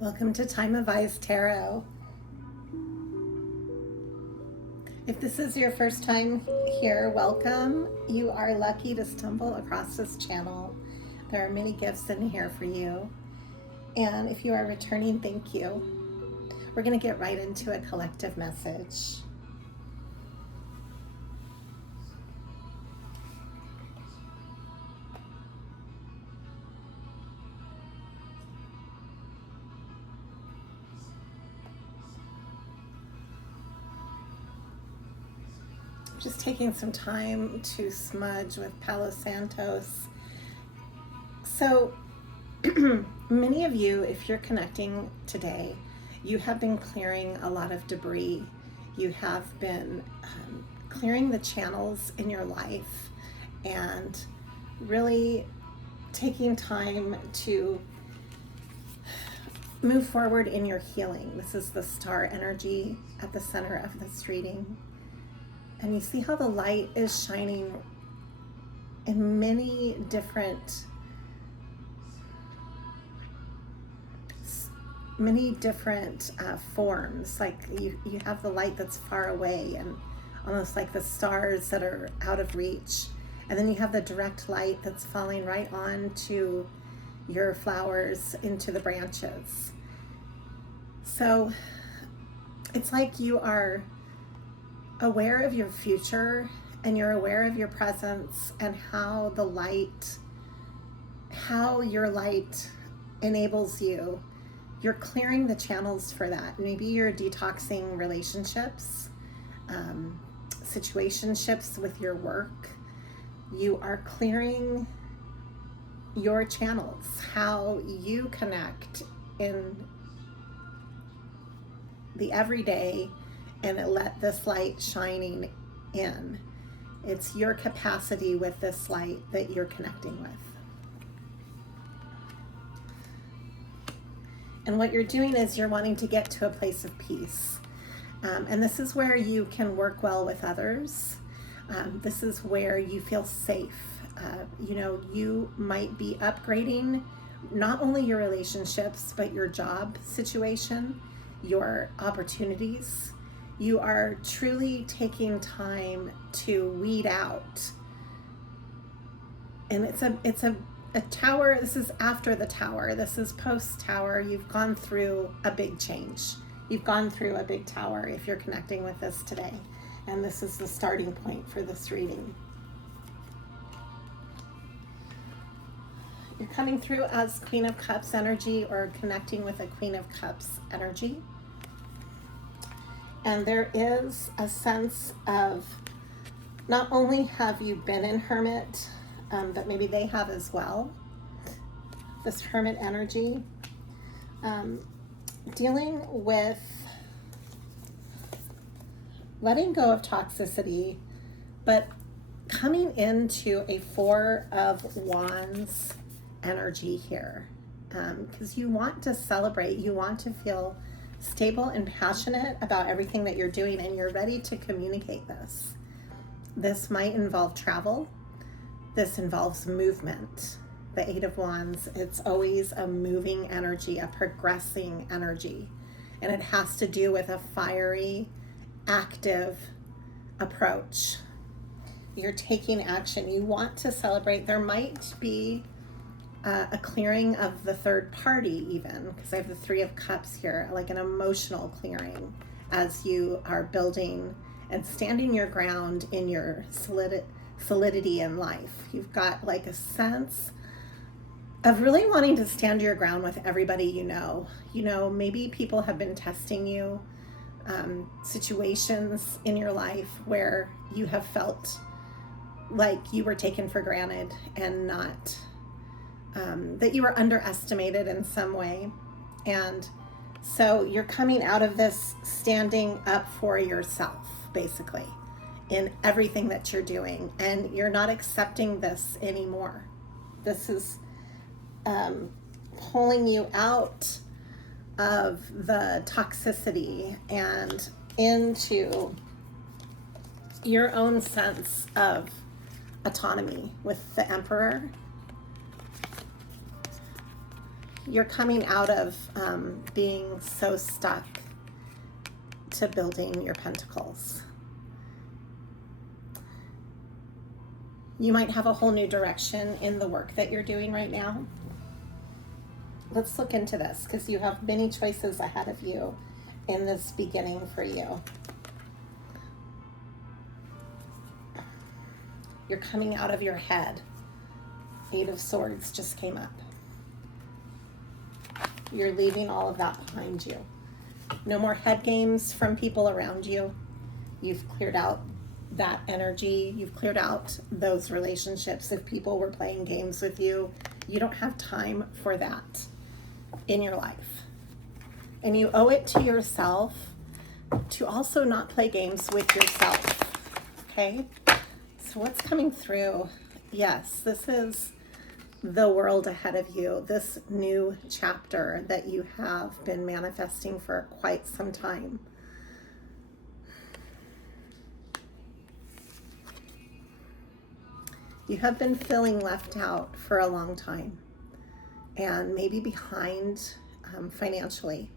Welcome to Time of Eyes Tarot. If this is your first time here, welcome. You are lucky to stumble across this channel. There are many gifts in here for you. And if you are returning, thank you. We're going to get right into a collective message. Just taking some time to smudge with Palo Santos. So many of you, if you're connecting today, you have been clearing a lot of debris. You have been clearing the channels in your life and really taking time to move forward in your healing. This is the star energy at the center of this reading. And you see how the light is shining in many different forms. Like you have the light that's far away and almost like the stars that are out of reach. And then you have the direct light that's falling right on to your flowers, into the branches. So it's like you are aware of your future and you're aware of your presence and how your light enables you. You're clearing the channels for that. Maybe you're detoxing relationships, situationships with your work. You are clearing your channels, how you connect in the everyday, and let this light shining in. It's your capacity with this light that you're connecting with. And what you're doing is you're wanting to get to a place of peace. And this is where you can work well with others. This is where you feel safe. You might be upgrading not only your relationships, but your job situation, your opportunities. You are truly taking time to weed out. And it's a tower. This is after the tower. This is post tower. You've gone through a big change. You've gone through a big tower if you're connecting with this today. And this is the starting point for this reading. You're coming through as Queen of Cups energy or connecting with a Queen of Cups energy. And there is a sense of not only have you been in Hermit, but maybe they have as well. This Hermit energy, dealing with letting go of toxicity, but coming into a Four of Wands energy here, because you want to celebrate, you want to feel stable and passionate about everything that you're doing, and you're ready to communicate this. This might involve travel. This involves movement. The Eight of Wands, it's always a moving energy, a progressing energy. And it has to do with a fiery, active approach. You're taking action. You want to celebrate. There might be a clearing of the third party even, because I have the Three of Cups here, like an emotional clearing as you are building and standing your ground in your solidity in life. You've got like a sense of really wanting to stand your ground with everybody you know. Maybe people have been testing you, situations in your life where you have felt like you were taken for granted and not that you were underestimated in some way. And so you're coming out of this standing up for yourself, basically, in everything that you're doing. And you're not accepting this anymore. This is pulling you out of the toxicity and into your own sense of autonomy with the Emperor. You're coming out of being so stuck to building your pentacles. You might have a whole new direction in the work that you're doing right now. Let's look into this because you have many choices ahead of you in this beginning for you. You're coming out of your head. 8 of Swords just came up. You're leaving all of that behind you. No more head games from people around you. You've cleared out that energy. You've cleared out those relationships. If people were playing games with you, you don't have time for that in your life. And you owe it to yourself to also not play games with yourself. Okay? So what's coming through? Yes, this is the world ahead of you, this new chapter that you have been manifesting for quite some time. You have been feeling left out for a long time and maybe behind financially.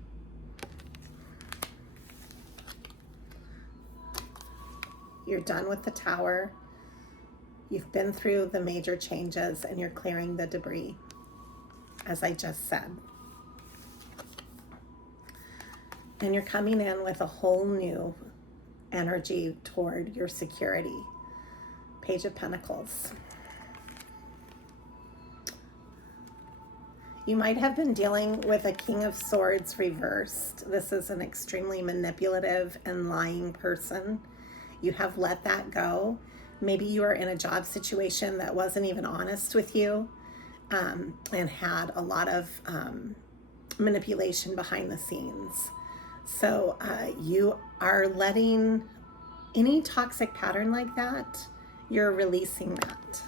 You're done with the Tower. You've been through the major changes and you're clearing the debris, as I just said. And you're coming in with a whole new energy toward your security. Page of Pentacles. You might have been dealing with a King of Swords reversed. This is an extremely manipulative and lying person. You have let that go. Maybe you are in a job situation that wasn't even honest with you and had a lot of manipulation behind the scenes. So you are letting any toxic pattern like that, you're releasing that.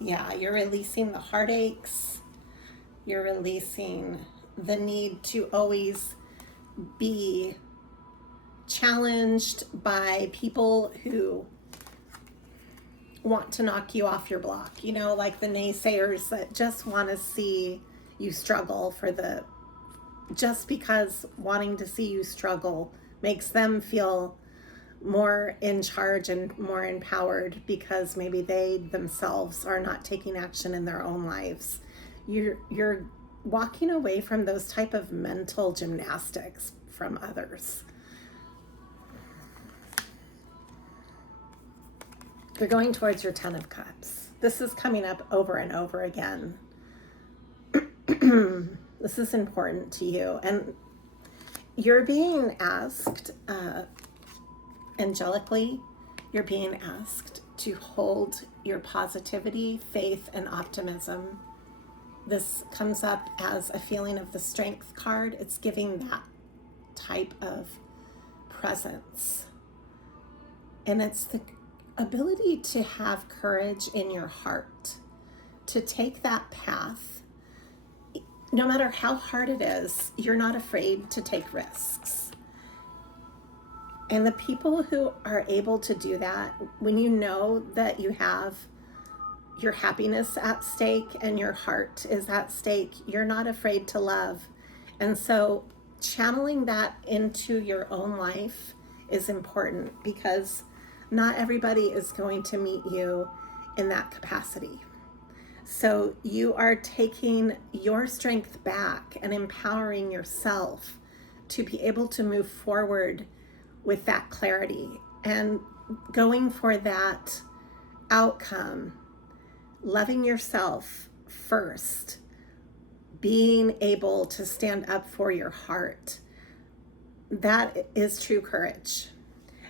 Yeah, you're releasing the heartaches. You're releasing the need to always be challenged by people who want to knock you off your block, you know, like the naysayers that just want to see you struggle just because wanting to see you struggle makes them feel more in charge and more empowered because maybe they themselves are not taking action in their own lives. You're walking away from those type of mental gymnastics from others. You're going towards your 10 of Cups. This is coming up over and over again. This is important to you. And you're being asked, angelically, you're being asked to hold your positivity, faith, and optimism. This comes up as a feeling of the Strength card. It's giving that type of presence. And it's the ability to have courage in your heart, to take that path. No matter how hard it is, you're not afraid to take risks. And the people who are able to do that, when you know that you have your happiness at stake and your heart is at stake, you're not afraid to love. And so channeling that into your own life is important because not everybody is going to meet you in that capacity. So you are taking your strength back and empowering yourself to be able to move forward with that clarity and going for that outcome, loving yourself first, being able to stand up for your heart. That is true courage.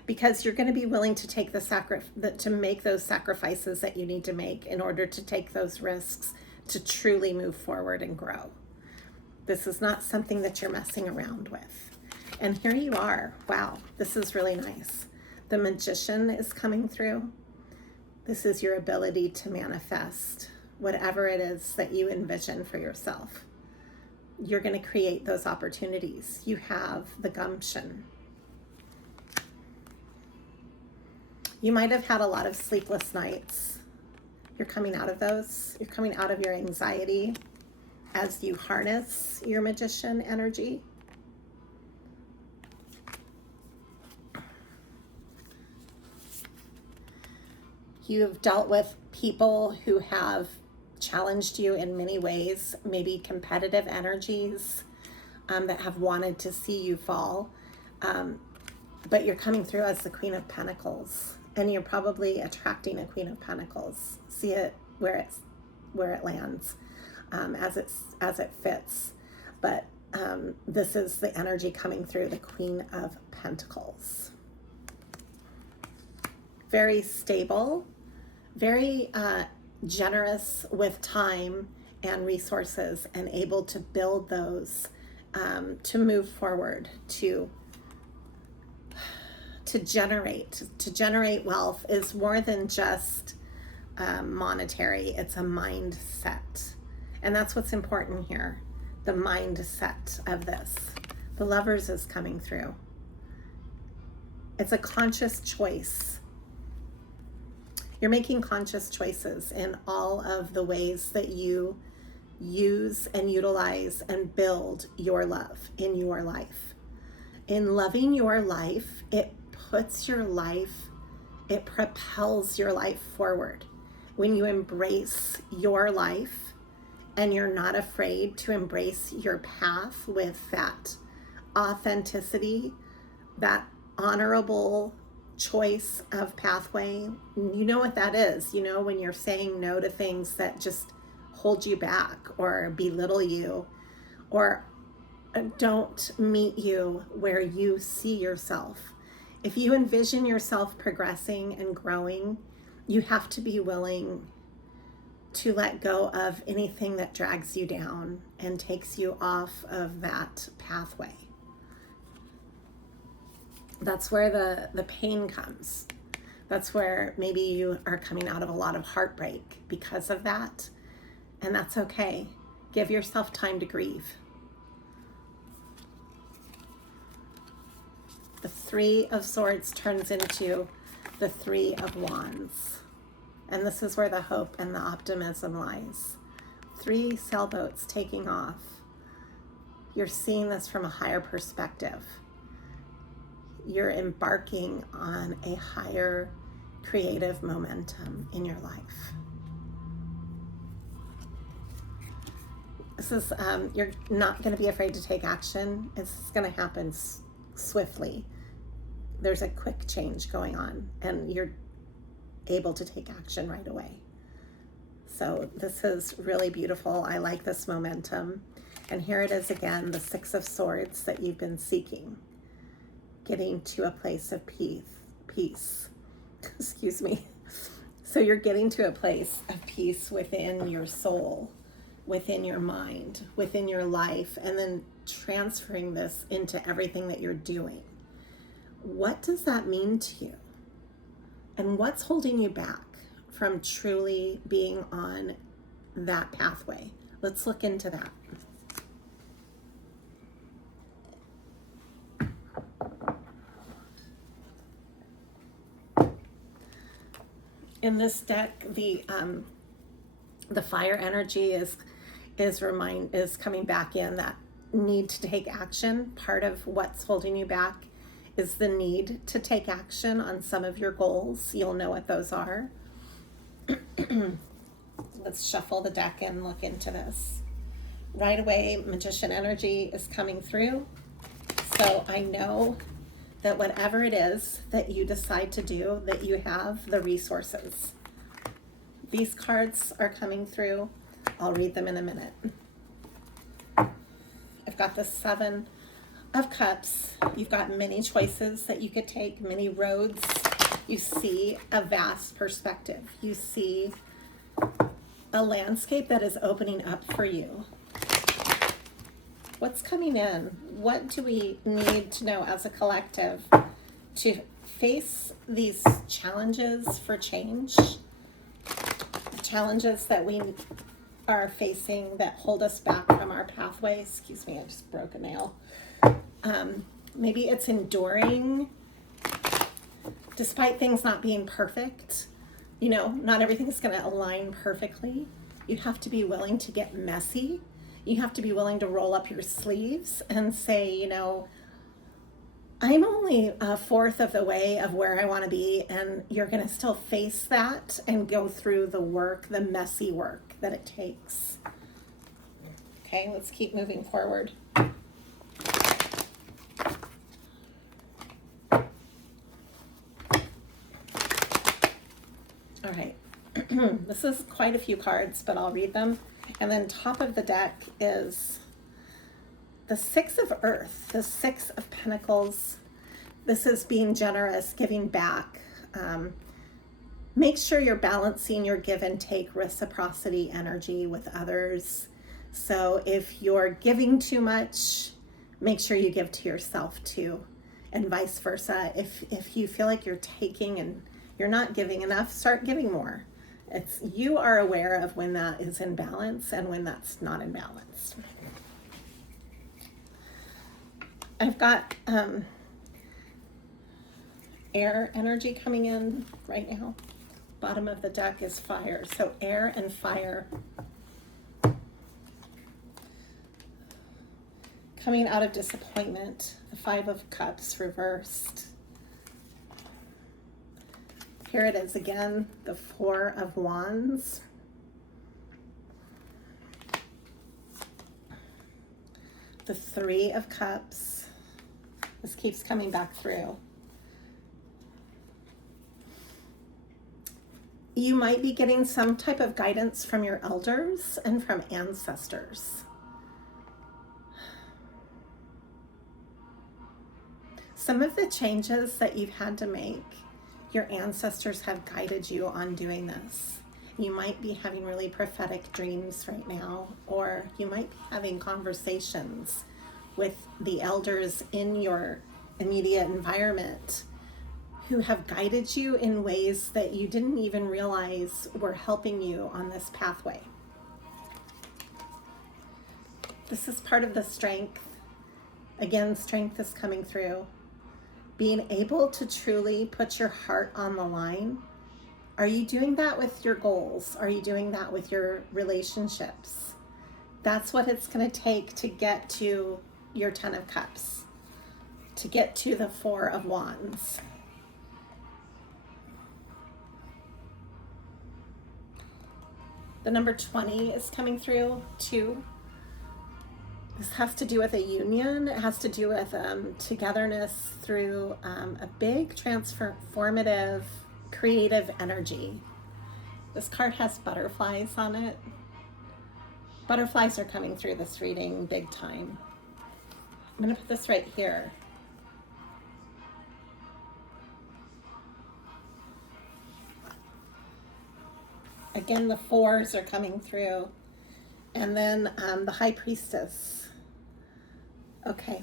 Because you're going to be willing to take to make those sacrifices that you need to make in order to take those risks to truly move forward and grow. This is not something that you're messing around with. And here you are. Wow, this is really nice. The Magician is coming through. This is your ability to manifest whatever it is that you envision for yourself. You're going to create those opportunities. You have the gumption. You might have had a lot of sleepless nights You're coming out of those. You're coming out of your anxiety as you harness your magician energy. You've dealt with people who have challenged you in many ways, maybe competitive energies that have wanted to see you fall. But you're coming through as the Queen of Pentacles, and you're probably attracting a Queen of Pentacles. See it where it lands, as it fits. But this is the energy coming through, the Queen of Pentacles. Very stable, very generous with time and resources, and able to build those to move forward, to generate wealth is more than just monetary. It's a mindset, and that's what's important here, the mindset of this. The Lovers is coming through. It's a conscious choice. You're making conscious choices in all of the ways that you use and utilize and build your love in your life. In loving your life, it puts your life, it propels your life forward. When you embrace your life and you're not afraid to embrace your path with that authenticity, that honorable choice of pathway, you know what that is. You know, when you're saying no to things that just hold you back or belittle you or don't meet you where you see yourself. If you envision yourself progressing and growing, you have to be willing to let go of anything that drags you down and takes you off of that pathway. That's where the pain comes. That's where maybe you are coming out of a lot of heartbreak because of that. And that's okay. Give yourself time to grieve. The Three of Swords turns into the Three of Wands. And this is where the hope and the optimism lies. 3 sailboats taking off. You're seeing this from a higher perspective. You're embarking on a higher creative momentum in your life. This is, you're not going to be afraid to take action. It's going to happen swiftly. There's a quick change going on, and you're able to take action right away. So this is really beautiful. I like this momentum. And here it is again, the 6 of Swords that you've been seeking. Getting to a place of peace. Excuse me. So you're getting to a place of peace within your soul, within your mind, within your life, and then transferring this into everything that you're doing. What does that mean to you? And what's holding you back from truly being on that pathway? Let's look into that. In this deck, the fire energy is coming back in, that need to take action. Part of what's holding you back is the need to take action on some of your goals. You'll know what those are. Let's shuffle the deck and look into this. Right away, Magician energy is coming through. So I know that whatever it is that you decide to do, that you have the resources. These cards are coming through. I'll read them in a minute. I've got the 7 of Cups. You've got many choices that you could take, many roads. You see a vast perspective. You see a landscape that is opening up for you. What's coming in? What do we need to know as a collective to face these challenges for change? Challenges that we are facing that hold us back from our pathway. Excuse me, I just broke a nail. Maybe it's enduring despite things not being perfect. You know, not everything's going to align perfectly. You have to be willing to get messy. You have to be willing to roll up your sleeves and say, you know, I'm only a fourth of the way of where I want to be, and you're going to still face that and go through the work, the messy work that it takes. Okay, let's keep moving forward. All right, this is quite a few cards, but I'll read them. And then top of the deck is the Six of Earth, the Six of Pentacles. This is being generous, giving back. Make sure you're balancing your give and take reciprocity energy with others. So if you're giving too much, make sure you give to yourself too, and vice versa. If you feel like you're taking and you're not giving enough, start giving more. You are aware of when that is in balance and when that's not in balance. I've got air energy coming in right now. Bottom of the deck is fire. So air and fire. Coming out of disappointment. The Five of Cups reversed. Here it is again. The Four of Wands. The Three of Cups. This keeps coming back through. You might be getting some type of guidance from your elders and from ancestors. Some of the changes that you've had to make, your ancestors have guided you on doing this. You might be having really prophetic dreams right now, or you might be having conversations with the elders in your immediate environment who have guided you in ways that you didn't even realize were helping you on this pathway. This is part of the strength. Again, strength is coming through. Being able to truly put your heart on the line. Are you doing that with your goals? Are you doing that with your relationships? That's what it's going to take to get to your Ten of Cups, to get to the Four of Wands. The number 20 is coming through too. This has to do with a union. It has to do with togetherness through a big transformative, creative energy. This card has butterflies on it. Butterflies are coming through this reading big time. I'm going to put this right here. Again, the fours are coming through. And then the High Priestess. Okay.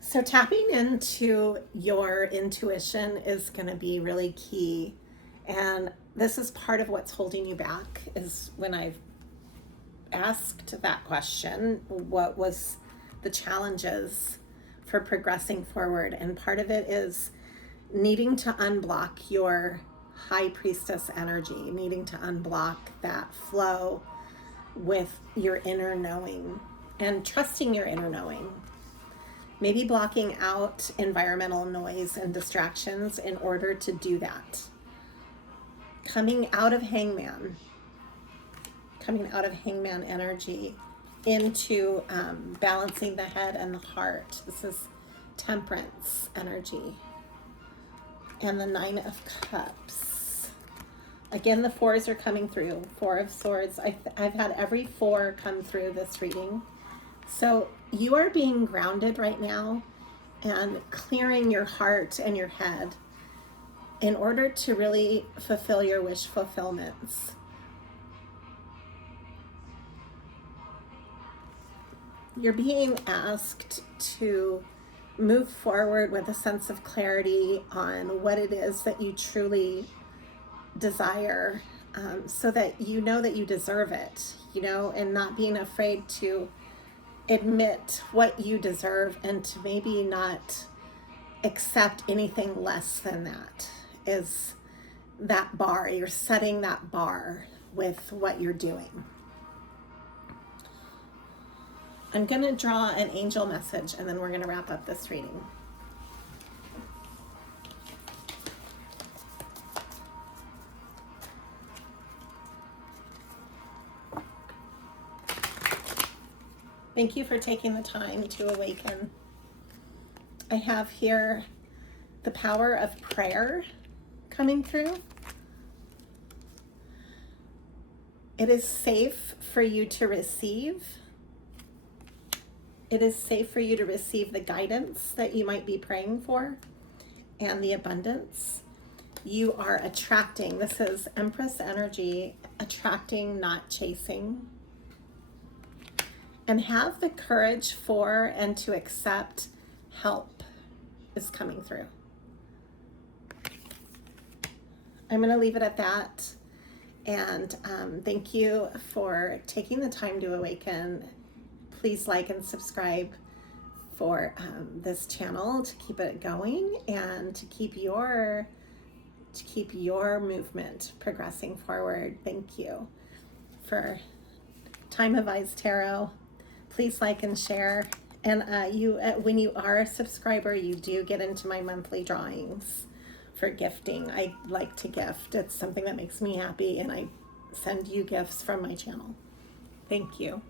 So tapping into your intuition is going to be really key. And this is part of what's holding you back, is when I've asked that question, what was the challenges for progressing forward? And part of it is needing to unblock your High Priestess energy, needing to unblock that flow with your inner knowing and trusting your inner knowing. Maybe blocking out environmental noise and distractions in order to do that. Coming out of Hangman energy into balancing the head and the heart. This is Temperance energy. And the Nine of Cups. Again, the fours are coming through. Four of Swords. I've had every four come through this reading. So you are being grounded right now and clearing your heart and your head in order to really fulfill your wish fulfillments. You're being asked to move forward with a sense of clarity on what it is that you truly desire, so that you know that you deserve it, and not being afraid to admit what you deserve and to maybe not accept anything less than that. Is that bar. You're setting that bar with what you're doing. I'm going to draw an angel message and then we're going to wrap up this reading. Thank you for taking the time to awaken. I have here the power of prayer coming through. It is safe for you to receive. It is safe for you to receive the guidance that you might be praying for and the abundance. You are attracting. This is Empress energy, attracting, not chasing. And have the courage for and to accept help is coming through. I'm going to leave it at that. And thank you for taking the time to awaken. Please like and subscribe for this channel to keep it going and to keep your movement progressing forward. Thank you for Time of Eyes Tarot. Please like and share. And when you are a subscriber, you do get into my monthly drawings for gifting. I like to gift. It's something that makes me happy, and I send you gifts from my channel. Thank you.